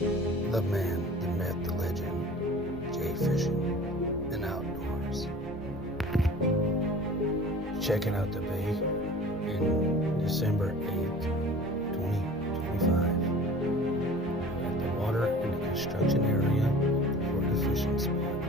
The man, the myth, the legend, Jay Fishing and Outdoors. Checking out the bay in December 8th, 2025. At the water in the construction area for the fishing spot.